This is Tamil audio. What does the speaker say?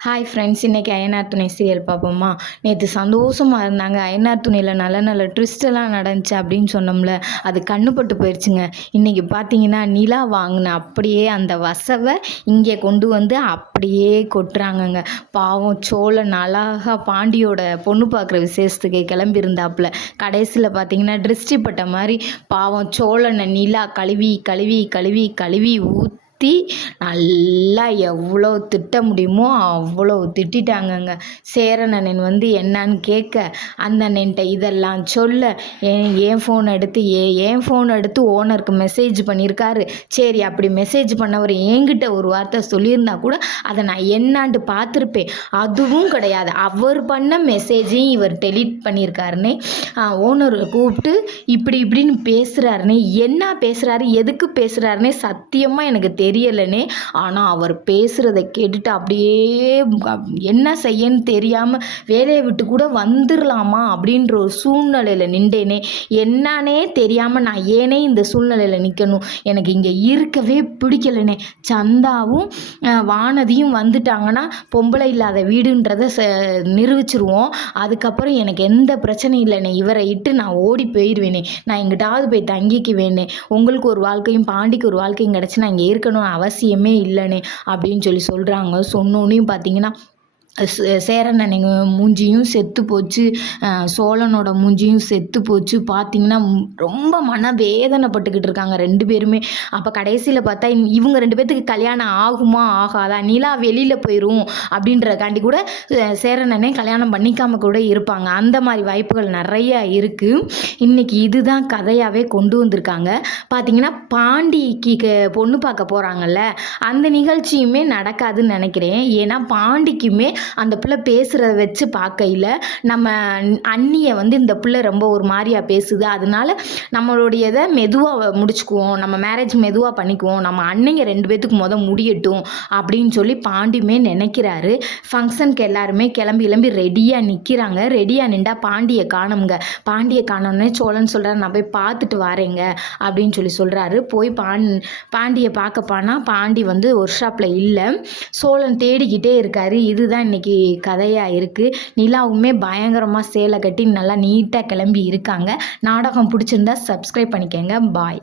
ஹாய் ஃப்ரெண்ட்ஸ், இன்றைக்கி அயனார் துணை சீரியல் பார்ப்போமா? நேற்று சந்தோஷமாக இருந்தாங்க. அயனார் துணையில் நல்ல நல்ல ட்விஸ்டெல்லாம் நடந்துச்சு அப்படின்னு சொன்னோம்ல, அது கண்ணுப்பட்டு போயிடுச்சுங்க. இன்றைக்கி பார்த்தீங்கன்னா நிலா வாங்கின அப்படியே அந்த வசவை இங்கே கொண்டு வந்து அப்படியே கொட்டுறாங்கங்க. பாவம் சோழன் அழகாக பாண்டியோட பொண்ணு பார்க்குற விசேஷத்துக்கு கிளம்பியிருந்தாப்புல. கடைசியில் பார்த்தீங்கன்னா திருஷ்டிப்பட்ட மாதிரி பாவம் சோழனை நிலா கழுவி கழுவி கழுவி கழுவி நல்லா எவ்வளோ திட்ட முடியுமோ அவ்வளோ திட்டாங்கங்க. சேரன் அண்ணன் வந்து என்னான்னு கேட்க, அந்த அண்ணன்ட்ட இதெல்லாம் சொல்ல, என் ஃபோன் எடுத்து ஓனருக்கு மெசேஜ் பண்ணியிருக்காரு. சரி, அப்படி மெசேஜ் பண்ணவர் என்கிட்ட ஒரு வார்த்தை சொல்லியிருந்தா கூட அதை நான் என்னான்ட்டு பார்த்துருப்பேன். அதுவும் கிடையாது. அவர் பண்ண மெசேஜையும் இவர் டெலீட் பண்ணியிருக்காருன்னே ஓனர் கூப்பிட்டு இப்படின்னு பேசுகிறாருன்னே. என்ன பேசுகிறாரு, எதுக்கு பேசுகிறாருன்னே சத்தியமாக எனக்கு தெரியலனே. ஆனால் அவர் பேசுகிறத கேட்டுட்டு அப்படியே என்ன செய்யன்னு தெரியாமல் வேலையை விட்டு கூட வந்துடலாமா அப்படின்ற ஒரு சூழ்நிலையில் நின்றேனே. என்னானே தெரியாமல் நான் ஏனே இந்த சூழ்நிலையில் நிற்கணும், எனக்கு இங்கே இருக்கவே பிடிக்கலனே. சந்தாவும் வானதியும் வந்துட்டாங்கன்னா பொம்பளை இல்லாத வீடுன்றதை நிரூபிச்சிருவோம். அதுக்கப்புறம் எனக்கு எந்த பிரச்சனையும் இல்லைனே. இவரை இட்டு நான் ஓடி போயிடுவேனே. நான் எங்கிட்டாவது போய் தங்கிக்குவேனே. உங்களுக்கு ஒரு வாழ்க்கையும் பாண்டிக்கு ஒரு வாழ்க்கையும் கிடச்சி நான் இங்கே இருக்கணும் அவசியமே இல்லைனே அப்படின்னு சொல்கிறாங்க. சொன்னோன்னையும் பார்த்தீங்கன்னா சேரன் அன்னைங்க மூஞ்சியும் செத்து போச்சு, சோழனோட மூஞ்சியும் செத்து போச்சு. பார்த்திங்கன்னா ரொம்ப மனவேதனைப்பட்டுக்கிட்டு இருக்காங்க ரெண்டு பேருமே. அப்போ கடைசியில் பார்த்தா இவங்க ரெண்டு பேர்த்துக்கு கல்யாணம் ஆகுமா ஆகாதா, நிலா வெளியில் போயிடும் அப்படின்றக்காண்டி கூட சேரன் அண்ணே கல்யாணம் பண்ணிக்காமல் கூட இருப்பாங்க. அந்த மாதிரி வாய்ப்புகள் நிறையா இருக்குது. இன்றைக்கி இதுதான் கதையாகவே கொண்டு வந்திருக்காங்க. பார்த்திங்கன்னா பாண்டிக்கு பொண்ணு பார்க்க போகிறாங்கல்ல, அந்த நிகழ்ச்சியுமே நடக்காதுன்னு நினைக்கிறேன். ஏன்னா பாண்டிக்குமே அந்த பிள்ளை பேசுகிறத வச்சு பார்க்கையில் நம்ம அண்ணியை வந்து இந்த பிள்ளை ரொம்ப ஒரு மாதிரியாக பேசுது, அதனால நம்மளுடையதை மெதுவாக முடிச்சுக்குவோம், நம்ம மேரேஜ் மெதுவாக பண்ணிக்குவோம், நம்ம அண்ணிங்க ரெண்டு பேத்துக்கு முடியட்டும் அப்படின்னு சொல்லி பாண்டியுமே நினைக்கிறாரு. ஃபங்க்ஷனுக்கு எல்லாருமே கிளம்பி ரெடியாக நிற்கிறாங்க. ரெடியாக நின்றா பாண்டியை காணுங்க. பாண்டியை காணோன்னே சோழன் சொல்கிறார், நான் போய் பார்த்துட்டு வரேங்க அப்படின்னு சொல்கிறாரு. போய் பாண்டியை பார்க்க போனால் பாண்டி வந்து ஒர்க் ஷாப்பில் இல்லை. சோழன் தேடிக்கிட்டே இருக்காரு. இதுதான் இன்னைக்கு கதையாக இருக்குது. நிலாவுமே பயங்கரமாக சேலை கட்டி நல்லா நீட்டாக கிளம்பி இருக்காங்க. நாடகம் பிடிச்சிருந்தா சப்ஸ்கிரைப் பண்ணிக்கங்க. பாய்.